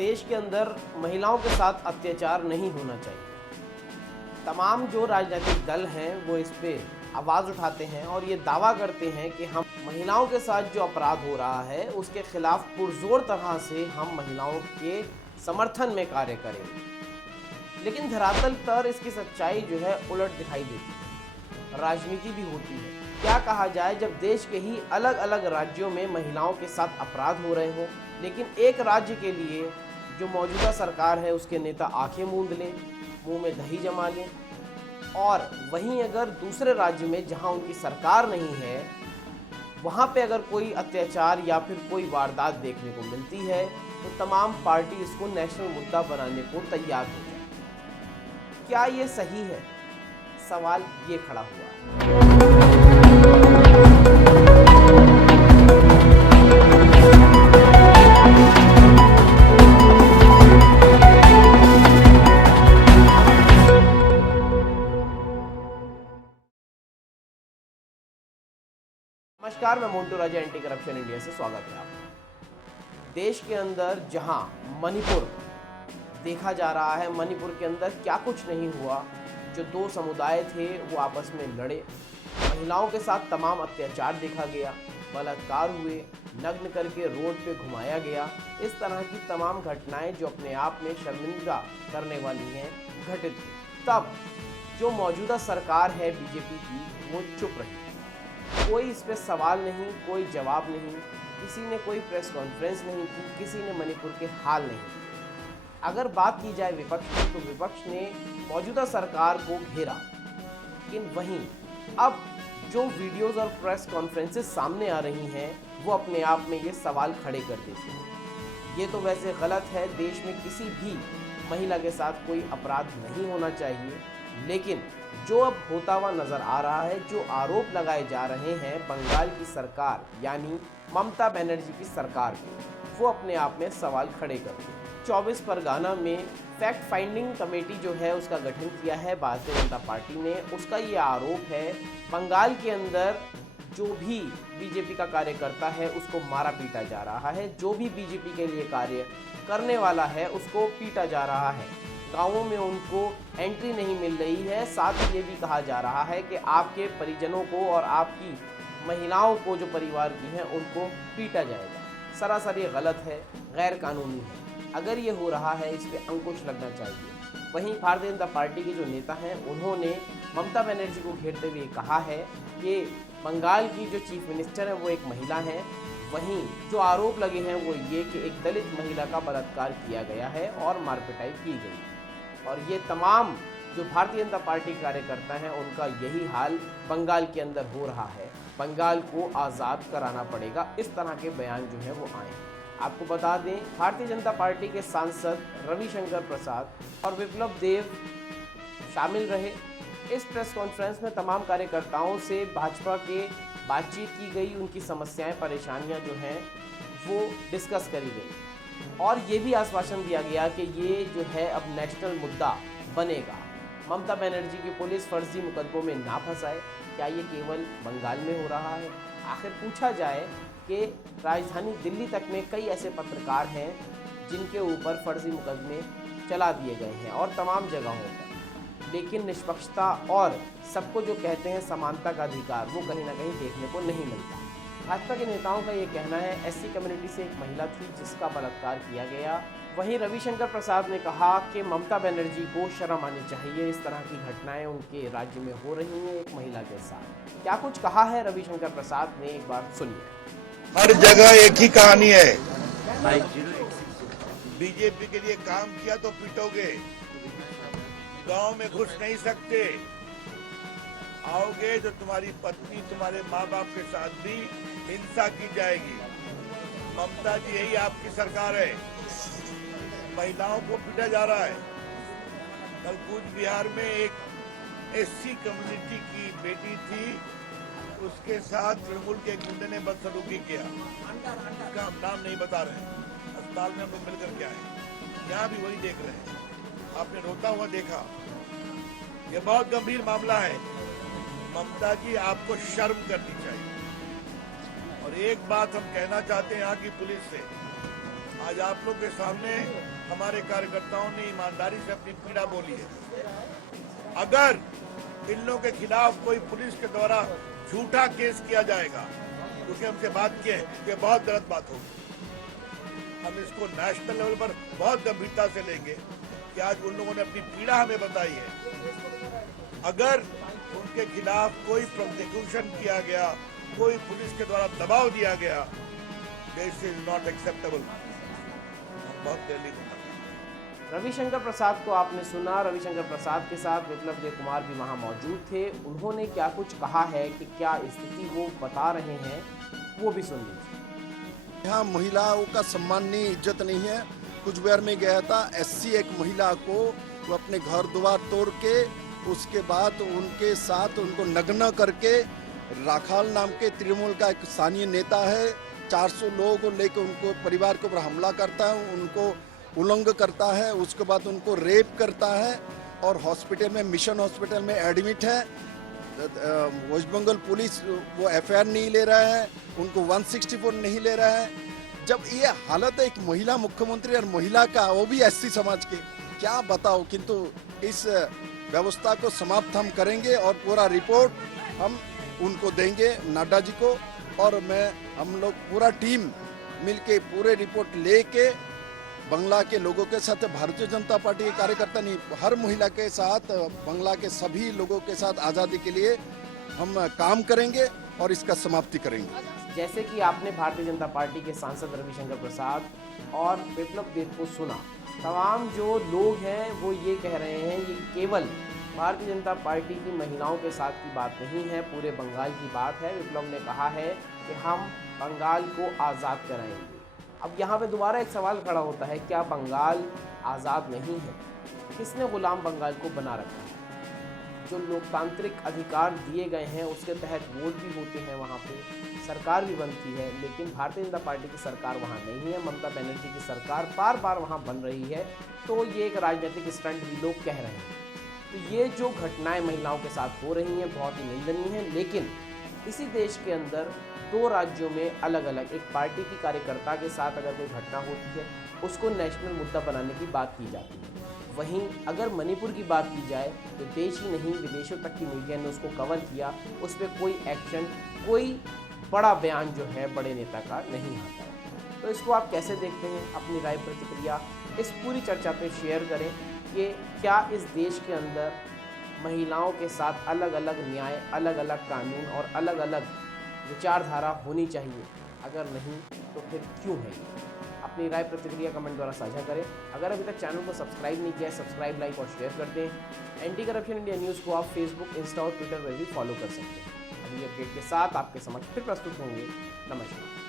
देश के अंदर महिलाओं के साथ अत्याचार नहीं होना चाहिए। तमाम जो राजनीतिक दल हैं वो इस पे आवाज़ उठाते हैं और ये दावा करते हैं कि हम महिलाओं के साथ जो अपराध हो रहा है उसके खिलाफ पुरजोर तरह से हम महिलाओं के समर्थन में कार्य करेंगे। लेकिन धरातल पर इसकी सच्चाई जो है उलट दिखाई देती है, राजनीति भी होती है। क्या कहा जाए जब देश के ही अलग अलग राज्यों में महिलाओं के साथ अपराध हो रहे हों, लेकिन एक राज्य के लिए जो मौजूदा सरकार है उसके नेता आंखें मूंद लें, मुंह में दही जमा लें, और वहीं अगर दूसरे राज्य में जहां उनकी सरकार नहीं है वहां पे अगर कोई अत्याचार या फिर कोई वारदात देखने को मिलती है तो तमाम पार्टी इसको नेशनल मुद्दा बनाने को तैयार हो जाए। क्या ये सही है? सवाल ये खड़ा हुआ है। नमस्कार, मैं मोन्टू राजा, एंटी करप्शन इंडिया से स्वागत है आपका। देश के अंदर जहां मणिपुर देखा जा रहा है, मणिपुर के अंदर क्या कुछ नहीं हुआ। जो दो समुदाय थे वो आपस में लड़े, महिलाओं के साथ तमाम अत्याचार देखा गया, बलात्कार हुए, नग्न करके रोड पे घुमाया गया। इस तरह की तमाम घटनाएं जो अपने आप में शर्मिंदा करने वाली हैं घटित हुई। तब जो मौजूदा सरकार है बीजेपी की वो चुप रही। कोई इस पे सवाल नहीं, कोई जवाब नहीं, किसी ने कोई प्रेस कॉन्फ्रेंस नहीं की, किसी ने मणिपुर के हाल नहीं किए। अगर बात की जाए विपक्ष की तो विपक्ष ने मौजूदा सरकार को घेरा, लेकिन वहीं अब जो वीडियोस और प्रेस कॉन्फ्रेंसेस सामने आ रही हैं वो अपने आप में ये सवाल खड़े कर देती हैं। ये तो वैसे गलत है, देश में किसी भी महिला के साथ कोई अपराध नहीं होना चाहिए, लेकिन जो अब होता हुआ नजर आ रहा है, जो आरोप लगाए जा रहे हैं बंगाल की सरकार यानी ममता बनर्जी की सरकार पे, वो अपने आप में सवाल खड़े करते हैं। 24 परगना में फैक्ट फाइंडिंग कमेटी जो है उसका गठन किया है भारतीय जनता पार्टी ने। उसका ये आरोप है बंगाल के अंदर जो भी बीजेपी का कार्यकर्ता है उसको मारा पीटा जा रहा है, जो भी बीजेपी के लिए कार्य करने वाला है उसको पीटा जा रहा है, गाँवों में उनको एंट्री नहीं मिल रही है। साथ ही ये भी कहा जा रहा है कि आपके परिजनों को और आपकी महिलाओं को जो परिवार की हैं उनको पीटा जाएगा। सरासर ये गलत है, गैर कानूनी है। अगर ये हो रहा है इस पर अंकुश लगना चाहिए। वहीं भारतीय जनता पार्टी के जो नेता हैं उन्होंने ममता बनर्जी को घेरते हुए कहा है कि बंगाल की जो चीफ मिनिस्टर है वो एक महिला है। वहीं जो आरोप लगे हैं वो ये कि एक दलित महिला का बलात्कार किया गया है और मारपिटाई की गई, और ये तमाम जो भारतीय जनता पार्टी कार्यकर्ता हैं उनका यही हाल बंगाल के अंदर हो रहा है। बंगाल को आज़ाद कराना पड़ेगा, इस तरह के बयान जो है वो आए। आपको बता दें भारतीय जनता पार्टी के सांसद रविशंकर प्रसाद और विप्लव देव शामिल रहे। इस प्रेस कॉन्फ्रेंस में तमाम कार्यकर्ताओं से भाजपा के बातचीत की गई, उनकी समस्याएं परेशानियां जो हैं वो डिस्कस करी गई, और ये भी आश्वासन दिया गया कि ये जो है अब नेशनल मुद्दा बनेगा। ममता बनर्जी की पुलिस फर्जी मुकदमों में ना फंसाए। क्या ये केवल बंगाल में हो रहा है? आखिर पूछा जाए कि राजधानी दिल्ली तक में कई ऐसे पत्रकार हैं जिनके ऊपर फर्जी मुकदमे चला दिए गए हैं और तमाम जगहों पर, लेकिन निष्पक्षता और सबको जो कहते हैं समानता का अधिकार वो कहीं ना कहीं देखने को नहीं मिलता। भाजपा के नेताओं का ये कहना है एससी कम्युनिटी से एक महिला थी जिसका बलात्कार किया गया। वहीं रविशंकर प्रसाद ने कहा कि ममता बनर्जी को शर्म आनी चाहिए, इस तरह की घटनाएं उनके राज्य में हो रही हैं एक महिला के साथ। क्या कुछ कहा है रविशंकर प्रसाद ने, एक बार सुनिए। हर जगह एक ही कहानी है, बीजेपी के लिए काम किया तो पिटोगे, गांव में घुस नहीं सकते, आओगे तो तुम्हारी पत्नी तुम्हारे माँ बाप के साथ भी हिंसा की जाएगी। ममता जी यही आपकी सरकार है, महिलाओं को पीटा जा रहा है। कल कूच बिहार में एक एससी कम्युनिटी की बेटी थी, उसके साथ तृणमूल के एक गुंडे ने बदसलूकी किया, उसका हम नाम नहीं बता रहे, अस्पताल में हम लोग मिलकर के आए, यहाँ भी वही देख रहे हैं, आपने रोता हुआ देखा। ये बहुत गंभीर मामला है। ममता जी आपको शर्म करनी चाहिए। और एक बात हम कहना चाहते हैं यहाँ की पुलिस से, आज आप लोग के सामने हमारे कार्यकर्ताओं ने ईमानदारी से अपनी पीड़ा बोली है। अगर इन लोगों के खिलाफ कोई पुलिस के द्वारा झूठा केस किया जाएगा, क्योंकि हमसे बात की है, ये बहुत गलत बात होगी। हम इसको नेशनल लेवल पर बहुत गंभीरता से लेंगे कि आज उन लोगों ने अपनी पीड़ा हमें बताई है। अगर उनके खिलाफ कोई प्रोसिक्यूशन किया गया, कोई पुलिस के द्वारा दबाव दिया गया, दिस इज नॉट एक्सेप्टेबल। बहुत दिल्ली में रविशंकर प्रसाद को आपने सुना। रविशंकर प्रसाद के साथ विप्लव देव कुमार भी वहां मौजूद थे। उन्होंने क्या कुछ कहा है कि क्या स्थिति वो बता रहे हैं, वो भी सुन लीजिए। यहाँ महिलाओं का सम्मान नहीं, इज्जत नहीं है। कुछ बार में गया था, एससी एक महिला को वो अपने घर द्वार तोड़ के उसके बाद उनके साथ उनको नग्न करके, राखाल नाम के तृणमूल का एक स्थानीय नेता है, 400 लोगों को लेकर उनको परिवार के ऊपर हमला करता है, उनको उल्लंघ करता है, उसके बाद उनको रेप करता है और हॉस्पिटल में, मिशन हॉस्पिटल में एडमिट है। वेस्ट बंगाल पुलिस वो एफआईआर नहीं ले रहा है, उनको 164 नहीं ले रहा है। जब ये हालत है एक महिला मुख्यमंत्री और महिला का, वो भी एससी समाज के, क्या बताओ। किंतु इस व्यवस्था को समाप्त हम करेंगे और पूरा रिपोर्ट हम उनको देंगे, नड्डा जी को, और हम लोग पूरा टीम मिलके पूरे रिपोर्ट लेके बंगला के लोगों के साथ, भारतीय जनता पार्टी के कार्यकर्ता नहीं, हर महिला के साथ, बंगला के सभी लोगों के साथ आज़ादी के लिए हम काम करेंगे और इसका समाप्ति करेंगे। जैसे कि आपने भारतीय जनता पार्टी के सांसद रविशंकर प्रसाद और विप्लव देव को सुना, तमाम जो लोग हैं वो ये कह रहे हैं ये केवल भारतीय जनता पार्टी की महिलाओं के साथ की बात नहीं है, पूरे बंगाल की बात है। विप्लव ने कहा है कि हम बंगाल को आज़ाद कराएंगे। अब यहाँ पे दोबारा एक सवाल खड़ा होता है, क्या बंगाल आज़ाद नहीं है? किसने गुलाम बंगाल को बना रखा है? जो लोकतांत्रिक अधिकार दिए गए हैं उसके तहत वोट भी होते हैं, वहाँ पे सरकार भी बनती है, लेकिन भारतीय जनता पार्टी की सरकार वहाँ नहीं है। ममता बनर्जी की सरकार बार बार वहाँ बन रही है, तो ये एक राजनीतिक स्टंट भी लोग कह रहे हैं। तो ये जो घटनाएं महिलाओं के साथ हो रही हैं बहुत ही निंदनीय है। लेकिन इसी देश के अंदर दो राज्यों में अलग अलग एक पार्टी की कार्यकर्ता के साथ अगर कोई घटना होती है उसको नेशनल मुद्दा बनाने की बात की जाती है। वहीं अगर मणिपुर की बात की जाए तो देश ही नहीं विदेशों तक की मीडिया ने उसको कवर किया, उस पर कोई एक्शन, कोई बड़ा बयान जो है बड़े नेता का नहीं आता है। तो इसको आप कैसे देखते हैं? अपनी राय प्रतिक्रिया इस पूरी चर्चा पे शेयर करें कि क्या इस देश के अंदर महिलाओं के साथ अलग अलग न्याय, अलग अलग कानून और अलग अलग विचारधारा होनी चाहिए? अगर नहीं तो फिर क्यों है? अपनी राय प्रतिक्रिया कमेंट द्वारा साझा करें। अगर अभी तक चैनल को सब्सक्राइब नहीं किया है, सब्सक्राइब, लाइक और शेयर कर दें। एंटी करप्शन इंडिया न्यूज़ को आप फेसबुक, इंस्टा और ट्विटर पर भी फॉलो कर सकते हैं। अगली अपडेट के साथ आपके समक्ष फिर प्रस्तुत होंगे। नमस्कार।